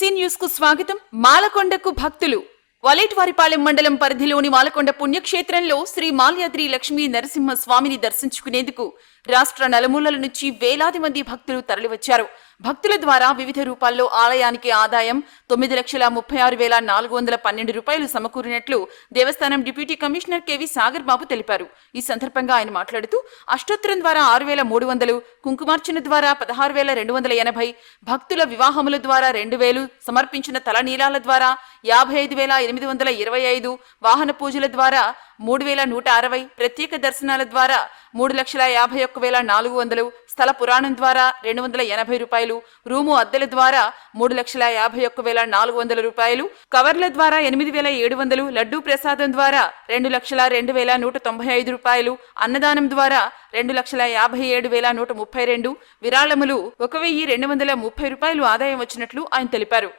BC news కు స్వాగతం. మాలకొండకు భక్తులు. వలేటివారిపాలెం మండలం పరిధిలోని మాలకొండ పుణ్యక్షేత్రంలో శ్రీ మాల్యాద్రి లక్ష్మీ నరసింహ స్వామిని దర్శించుకునేందుకు రాష్ట్ర నలుమూలల నుంచి వేలాది మంది భక్తులు తరలివచ్చారు. భక్తుల ద్వారా వివిధ రూపాల్లో ఆలయానికి ఆదాయం 9,36,412 రూపాయలు సమకూరినట్లు దేవస్థానం డిప్యూటీ కమిషనర్ కెవి సాగర్ బాబు తెలిపారు. ఈ సందర్భంగా ఆయన మాట్లాడుతూ అష్టోత్తరం ద్వారా 6,300, కుంకుమార్చన ద్వారా 16,280, భక్తుల వివాహముల ద్వారా 2,000, సమర్పించిన తలనీలాల ద్వారా 55,825, వాహన పూజల ద్వారా 3,160, ప్రత్యేక దర్శనాల ద్వారా 3,51,400, స్థల పురాణం ద్వారా 280 రూపాయలు, రూము అద్దెల ద్వారా 3,51,400 రూపాయలు, కవర్ల ద్వారా 8,700, లడ్డూ ప్రసాదం ద్వారా 2,02,195 రూపాయలు, అన్నదానం ద్వారా 2,57,132, విరాళములు 1,230 రూపాయలు ఆదాయం వచ్చినట్లు ఆయన తెలిపారు.